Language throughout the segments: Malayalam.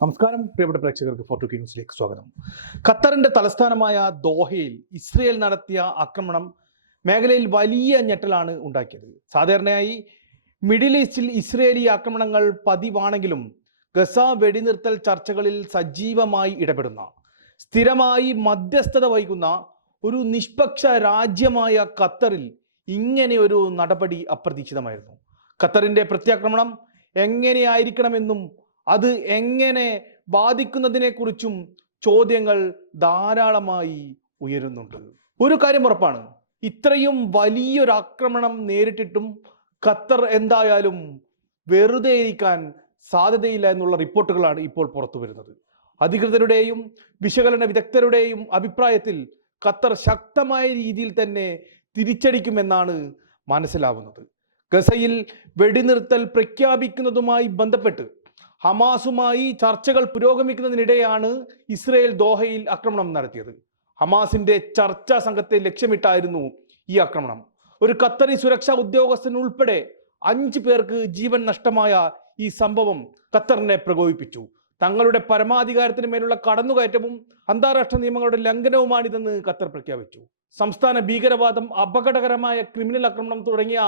നമസ്കാരം പ്രിയപ്പെട്ട പ്രേക്ഷകർക്ക് ഫോർട്ടു ന്യൂസിലേക്ക് സ്വാഗതം. ഖത്തറിന്റെ തലസ്ഥാനമായ ദോഹയിൽ ഇസ്രയേൽ നടത്തിയ ആക്രമണം മേഖലയിൽ വലിയ ഞെട്ടലാണ് ഉണ്ടാക്കിയത്. സാധാരണയായി മിഡിൽ ഈസ്റ്റിൽ ഇസ്രയേലി ആക്രമണങ്ങൾ പതിവാണെങ്കിലും ഗസ വെടിനിർത്തൽ ചർച്ചകളിൽ സജീവമായി ഇടപെടുന്ന സ്ഥിരമായി മധ്യസ്ഥത വഹിക്കുന്ന ഒരു നിഷ്പക്ഷ രാജ്യമായ ഖത്തറിൽ ഇങ്ങനെ ഒരു നടപടി അപ്രതീക്ഷിതമായിരുന്നു. ഖത്തറിന്റെ പ്രത്യാക്രമണം എങ്ങനെയായിരിക്കണമെന്നും അത് എങ്ങനെ ബാധിക്കുന്നതിനെക്കുറിച്ചും ചോദ്യങ്ങൾ ധാരാളമായി ഉയരുന്നുണ്ട്. ഒരു കാര്യം ഉറപ്പാണ്. ഇത്രയും വലിയൊരു ആക്രമണം നേരിട്ടിട്ടും ഖത്തർ എന്തായാലും വെറുതെ ഇരിക്കാൻ സാധ്യതയില്ല എന്നുള്ള റിപ്പോർട്ടുകളാണ് ഇപ്പോൾ പുറത്തു വരുന്നത്. അധികൃതരുടെയും വിശകലന വിദഗ്ധരുടെയും അഭിപ്രായത്തിൽ ഖത്തർ ശക്തമായ രീതിയിൽ തന്നെ തിരിച്ചടിക്കുമെന്നാണ് മനസ്സിലാവുന്നത്. ഗസയിൽ വെടിനിർത്തൽ പ്രഖ്യാപിക്കുന്നതുമായി ബന്ധപ്പെട്ട് ഹമാസുമായി ചർച്ചകൾ പുരോഗമിക്കുന്നതിനിടെയാണ് ഇസ്രയേൽ ദോഹയിൽ ആക്രമണം നടത്തിയത്. ഹമാസിന്റെ ചർച്ചാ സംഘത്തെ ലക്ഷ്യമിട്ടായിരുന്നു ഈ ആക്രമണം. ഒരു ഖത്തറി സുരക്ഷാ ഉദ്യോഗസ്ഥൻ ഉൾപ്പെടെ അഞ്ച് പേർക്ക് ജീവൻ നഷ്ടമായ ഈ സംഭവം ഖത്തറിനെ പ്രകോപിപ്പിച്ചു. തങ്ങളുടെ പരമാധികാരത്തിന് മേലുള്ള കടന്നുകയറ്റവും അന്താരാഷ്ട്ര നിയമങ്ങളുടെ ലംഘനവുമാണിതെന്ന് ഖത്തർ പ്രഖ്യാപിച്ചു. സംസ്ഥാന ഭീകരവാദം അപകടകരമായ ക്രിമിനൽ ആക്രമണം തുടങ്ങിയ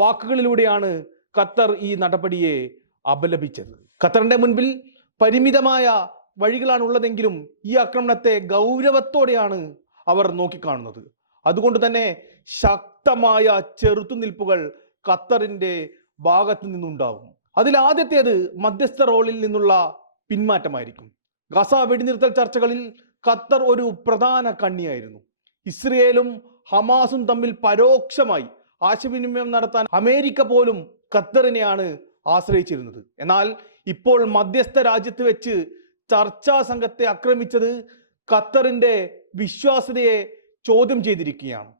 വാക്കുകളിലൂടെയാണ് ഖത്തർ ഈ നടപടിയെ അപലപിച്ചത്. ഖത്തറിന്റെ മുൻപിൽ പരിമിതമായ വഴികളാണ് ഉള്ളതെങ്കിലും ഈ ആക്രമണത്തെ ഗൗരവത്തോടെയാണ് അവർ നോക്കിക്കാണുന്നത്. അതുകൊണ്ട് തന്നെ ശക്തമായ ചെറുത്തുനിൽപ്പുകൾ ഖത്തറിന്റെ ഭാഗത്ത് നിന്നുണ്ടാകും. അതിൽ ആദ്യത്തേത് മധ്യസ്ഥ റോളിൽ നിന്നുള്ള പിന്മാറ്റമായിരിക്കും. ഗസ വെടിനിർത്തൽ ചർച്ചകളിൽ ഖത്തർ ഒരു പ്രധാന കണ്ണിയായിരുന്നു. ഇസ്രയേലും ഹമാസും തമ്മിൽ പരോക്ഷമായി ആശയവിനിമയം നടത്താൻ അമേരിക്ക പോലും ഖത്തറിനെയാണ് ആശ്രയിച്ചിരുന്നത്. എന്നാൽ ഇപ്പോൾ മധ്യസ്ഥ രാജ്യത്ത് വെച്ച് ചർച്ചാ സംഘത്തെ ആക്രമിച്ചത് ഖത്തറിന്റെ വിശ്വാസ്യതയെ ചോദ്യം ചെയ്തിരിക്കുകയാണ്.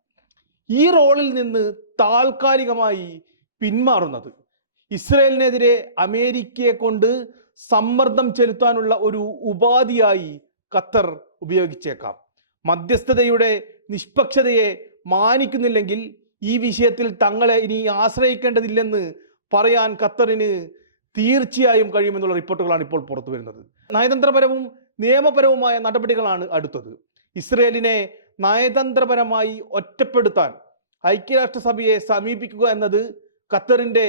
ഈ റോളിൽ നിന്ന് താൽക്കാലികമായി പിന്മാറുന്നത് ഇസ്രയേലിനെതിരെ അമേരിക്കയെ കൊണ്ട് സമ്മർദ്ദം ചെലുത്താനുള്ള ഒരു ഉപാധിയായി ഖത്തർ ഉപയോഗിച്ചേക്കാം. മധ്യസ്ഥതയുടെ നിഷ്പക്ഷതയെ മാനിക്കുന്നില്ലെങ്കിൽ ഈ വിഷയത്തിൽ തങ്ങളെ ഇനി ആശ്രയിക്കേണ്ടതില്ലെന്ന് പറയാൻ ഖത്തറിന് തീർച്ചയായും കഴിയുമെന്നുള്ള റിപ്പോർട്ടുകളാണ് ഇപ്പോൾ പുറത്തു വരുന്നത്. നയതന്ത്രപരവും നിയമപരവുമായ നടപടികളാണ് അടുത്തത്. ഇസ്രയേലിനെ നയതന്ത്രപരമായി ഒറ്റപ്പെടുത്താൻ ഐക്യരാഷ്ട്രസഭയെ സമീപിക്കുക എന്നത് ഖത്തറിന്റെ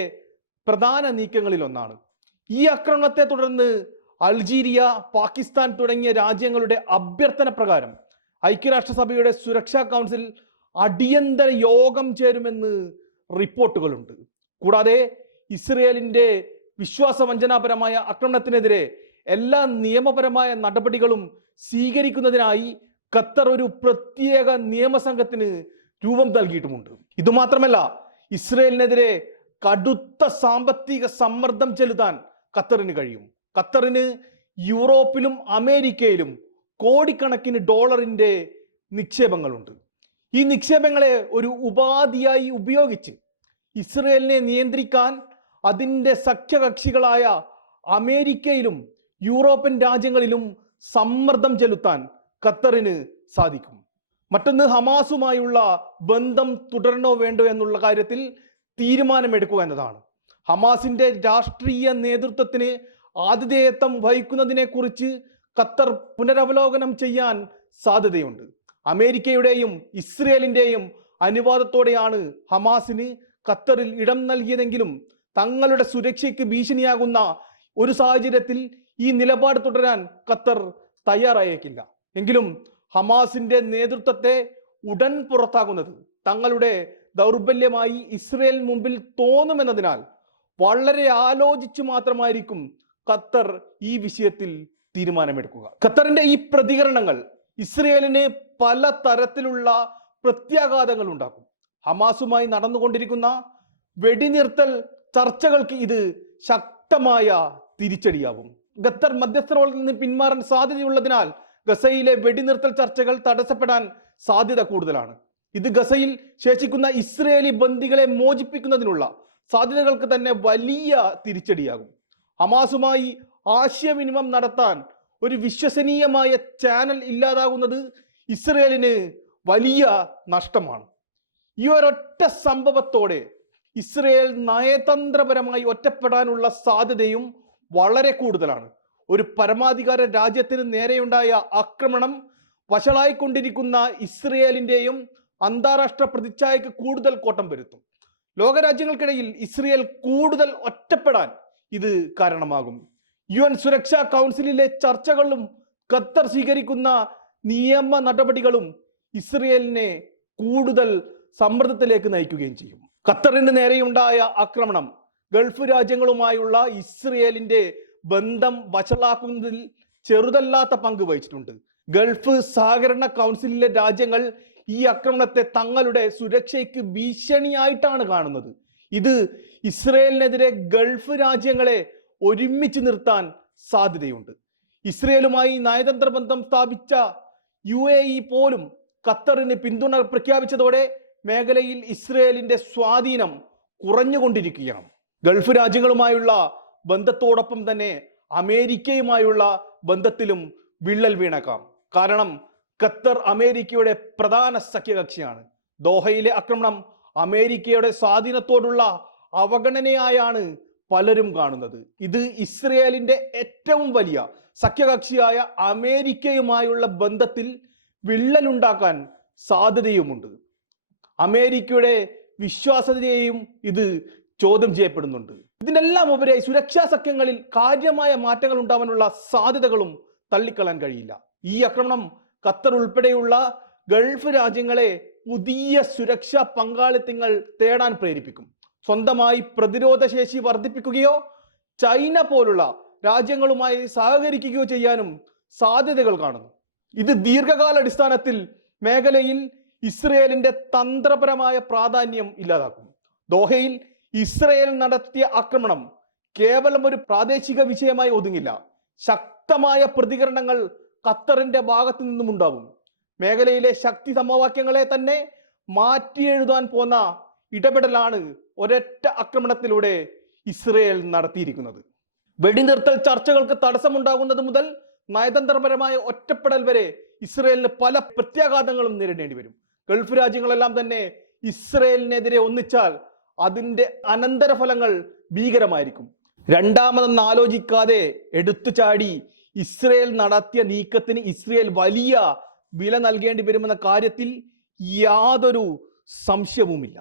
പ്രധാന നീക്കങ്ങളിലൊന്നാണ്. ഈ ആക്രമണത്തെ തുടർന്ന് അൾജീരിയ പാകിസ്ഥാൻ തുടങ്ങിയ രാജ്യങ്ങളുടെ അഭ്യർത്ഥന പ്രകാരം ഐക്യരാഷ്ട്രസഭയുടെ സുരക്ഷാ കൗൺസിൽ അടിയന്തര യോഗം ചേരുമെന്ന് റിപ്പോർട്ടുകളുണ്ട്. കൂടാതെ ഇസ്രയേലിന്റെ വിശ്വാസവഞ്ചനാപരമായ ആക്രമണത്തിനെതിരെ എല്ലാ നിയമപരമായ നടപടികളും സ്വീകരിക്കുന്നതിനായി ഖത്തർ ഒരു പ്രത്യേക നിയമസംഘത്തിന് രൂപം നൽകിയിട്ടുമുണ്ട്. ഇതുമാത്രമല്ല ഇസ്രയേലിനെതിരെ കടുത്ത സാമ്പത്തിക സമ്മർദ്ദം ചെലുത്താൻ ഖത്തറിന് കഴിയും. ഖത്തറിന് യൂറോപ്പിലും അമേരിക്കയിലും കോടിക്കണക്കിന് ഡോളറിന്റെ നിക്ഷേപങ്ങളുണ്ട്. ഈ നിക്ഷേപങ്ങളെ ഒരു ഉപാധിയായി ഉപയോഗിച്ച് ഇസ്രയേലിനെ നിയന്ത്രിക്കാൻ അതിന്റെ സഖ്യകക്ഷികളായ അമേരിക്കയിലും യൂറോപ്യൻ രാജ്യങ്ങളിലും സമ്മർദ്ദം ചെലുത്താൻ ഖത്തറിന് സാധിക്കും. മറ്റൊന്ന് ഹമാസുമായുള്ള ബന്ധം തുടരണോ വേണ്ടോ എന്നുള്ള കാര്യത്തിൽ തീരുമാനമെടുക്കുക എന്നതാണ്. ഹമാസിന്റെ രാഷ്ട്രീയ നേതൃത്വത്തിന് ആതിഥേയത്വം വഹിക്കുന്നതിനെക്കുറിച്ച് ഖത്തർ പുനരവലോകനം ചെയ്യാൻ സാധ്യതയുണ്ട്. അമേരിക്കയുടെയും ഇസ്രയേലിന്റെയും അനുവാദത്തോടെയാണ് ഹമാസിന് ഖത്തറിൽ ഇടം നൽകിയതെങ്കിലും തങ്ങളുടെ സുരക്ഷയ്ക്ക് ഭീഷണിയാകുന്ന ഒരു സാഹചര്യത്തിൽ ഈ നിലപാട് തുടരാൻ ഖത്തർ തയ്യാറായേക്കില്ല. എങ്കിലും ഹമാസിന്റെ നേതൃത്വത്തെ ഉടൻ പുറത്താകുന്നത് തങ്ങളുടെ ദൗർബല്യമായി ഇസ്രയേൽ മുമ്പിൽ തോന്നുമെന്നതിനാൽ വളരെ ആലോചിച്ചു മാത്രമായിരിക്കും ഖത്തർ ഈ വിഷയത്തിൽ തീരുമാനമെടുക്കുക. ഖത്തറിന്റെ ഈ പ്രതികരണങ്ങൾ ഇസ്രയേലിന് പല തരത്തിലുള്ള പ്രത്യാഘാതങ്ങൾ ഉണ്ടാക്കും. ഹമാസുമായി നടന്നുകൊണ്ടിരിക്കുന്ന വെടിനിർത്തൽ ചർച്ചകൾക്ക് ഇത് ശക്തമായ തിരിച്ചടിയാവും. ഖത്തർ മധ്യസ്ഥ റോളിൽ നിന്ന് പിന്മാറാൻ സാധ്യതയുള്ളതിനാൽ ഗസയിലെ വെടിനിർത്തൽ ചർച്ചകൾ തടസ്സപ്പെടാൻ സാധ്യത കൂടുതലാണ്. ഇത് ഗസയിൽ ശേഷിക്കുന്ന ഇസ്രയേലി ബന്ദികളെ മോചിപ്പിക്കുന്നതിനുള്ള സാധ്യതകൾക്ക് തന്നെ വലിയ തിരിച്ചടിയാകും. ഹമാസുമായി ആശയവിനിമയം നടത്താൻ ഒരു വിശ്വസനീയമായ ചാനൽ ഇല്ലാതാകുന്നത് ഇസ്രയേലിന് വലിയ നഷ്ടമാണ്. ഈ ഒരൊറ്റ സംഭവത്തോടെ ഇസ്രയേൽ നയതന്ത്രപരമായി ഒറ്റപ്പെടാനുള്ള സാധ്യതയും വളരെ കൂടുതലാണ്. ഒരു പരമാധികാര രാജ്യത്തിന് നേരെയുണ്ടായ ആക്രമണം വഷളായിക്കൊണ്ടിരിക്കുന്ന ഇസ്രയേലിന്റെയും അന്താരാഷ്ട്ര പ്രതിച്ഛായക്ക് കൂടുതൽ കോട്ടം വരുത്തും. ലോകരാജ്യങ്ങൾക്കിടയിൽ ഇസ്രയേൽ കൂടുതൽ ഒറ്റപ്പെടാൻ ഇത് കാരണമാകും. യു എൻ സുരക്ഷാ കൗൺസിലിലെ ചർച്ചകളും ഖത്തർ സ്വീകരിക്കുന്ന നിയമ നടപടികളും ഇസ്രയേലിനെ കൂടുതൽ സമ്മർദ്ദത്തിലേക്ക് നയിക്കുകയും ചെയ്യും. ഖത്തറിന് നേരെയുണ്ടായ ആക്രമണം ഗൾഫ് രാജ്യങ്ങളുമായുള്ള ഇസ്രയേലിന്റെ ബന്ധം വഷളാക്കുന്നതിൽ ചെറുതല്ലാത്ത പങ്ക് വഹിച്ചിട്ടുണ്ട്. ഗൾഫ് സഹകരണ കൗൺസിലിലെ രാജ്യങ്ങൾ ഈ ആക്രമണത്തെ തങ്ങളുടെ സുരക്ഷയ്ക്ക് ഭീഷണിയായിട്ടാണ് കാണുന്നത്. ഇത് ഇസ്രയേലിനെതിരെ ഗൾഫ് രാജ്യങ്ങളെ ഒരുമിച്ച് നിർത്താൻ സാധ്യതയുണ്ട്. ഇസ്രയേലുമായി നയതന്ത്ര ബന്ധം സ്ഥാപിച്ച യു പോലും ഖത്തറിന് പിന്തുണ പ്രഖ്യാപിച്ചതോടെ മേഖലയിൽ ഇസ്രയേലിന്റെ സ്വാധീനം കുറഞ്ഞുകൊണ്ടിരിക്കുകയാണ്. ഗൾഫ് രാജ്യങ്ങളുമായുള്ള ബന്ധത്തോടൊപ്പം തന്നെ അമേരിക്കയുമായുള്ള ബന്ധത്തിലും വിള്ളൽ വീണേക്കാം. കാരണം ഖത്തർ അമേരിക്കയുടെ പ്രധാന സഖ്യകക്ഷിയാണ്. ദോഹയിലെ ആക്രമണം അമേരിക്കയുടെ സ്വാധീനത്തോടുള്ള അവഗണനയായാണ് പലരും കാണുന്നത്. ഇത് ഇസ്രയേലിന്റെ ഏറ്റവും വലിയ സഖ്യകക്ഷിയായ അമേരിക്കയുമായുള്ള ബന്ധത്തിൽ വിള്ളലുണ്ടാക്കാൻ സാധ്യതയുമുണ്ട്. അമേരിക്കയുടെ വിശ്വാസ്യതയെയും ഇത് ചോദ്യം ചെയ്യപ്പെടുന്നുണ്ട്. ഇതിനെല്ലാം ഉപരിയായി സുരക്ഷാ സഖ്യങ്ങളിൽ കാര്യമായ മാറ്റങ്ങൾ ഉണ്ടാവാനുള്ള സാധ്യതകളും തള്ളിക്കളയാൻ കഴിയില്ല. ഈ ആക്രമണം ഖത്തർ ഉൾപ്പെടെയുള്ള ഗൾഫ് രാജ്യങ്ങളെ പുതിയ സുരക്ഷാ പങ്കാളിത്തങ്ങൾ തേടാൻ പ്രേരിപ്പിക്കും. സ്വന്തമായി പ്രതിരോധ ശേഷി വർദ്ധിപ്പിക്കുകയോ ചൈന പോലുള്ള രാജ്യങ്ങളുമായി സഹകരിക്കുകയോ ചെയ്യാനും സാധ്യതകൾ കാണുന്നു. ഇത് ദീർഘകാലാടിസ്ഥാനത്തിൽ മേഖലയിൽ ഇസ്രയേലിന്റെ തന്ത്രപരമായ പ്രാധാന്യം ഇല്ലാതാക്കും ദോഹയിൽ ഇസ്രയേൽ നടത്തിയ ആക്രമണം കേവലം ഒരു പ്രാദേശിക വിജയമായി ഒതുങ്ങില്ല. ശക്തമായ പ്രതികരണങ്ങൾ ഖത്തറിന്റെ ഭാഗത്തു നിന്നും ഉണ്ടാവും മേഖലയിലെ ശക്തി സമവാക്യങ്ങളെ തന്നെ മാറ്റി എഴുതാൻ പോന്ന ഇടപെടലാണ് ഒരൊറ്റ ആക്രമണത്തിലൂടെ ഇസ്രയേൽ നടത്തിയിരിക്കുന്നത്. വെടിനിർത്തൽ ചർച്ചകൾക്ക് തടസ്സമുണ്ടാകുന്നത് മുതൽ നയതന്ത്രപരമായ ഒറ്റപ്പെടൽ വരെ ഇസ്രയേലിന് പല പ്രത്യാഘാതങ്ങളും നേരിടേണ്ടി വരും. ഗൾഫ് രാജ്യങ്ങളെല്ലാം തന്നെ ഇസ്രയേലിനെതിരെ ഒന്നിച്ചാൽ അതിന്റെ അനന്തരഫലങ്ങൾ ഭീകരമായിരിക്കും. രണ്ടാമതെന്ന് ആലോചിക്കാതെ എടുത്തു ചാടി ഇസ്രയേൽ നടത്തിയ നീക്കത്തിന് ഇസ്രയേൽ വലിയ വില നൽകേണ്ടി വരുമെന്ന കാര്യത്തിൽ യാതൊരു സംശയവുമില്ല.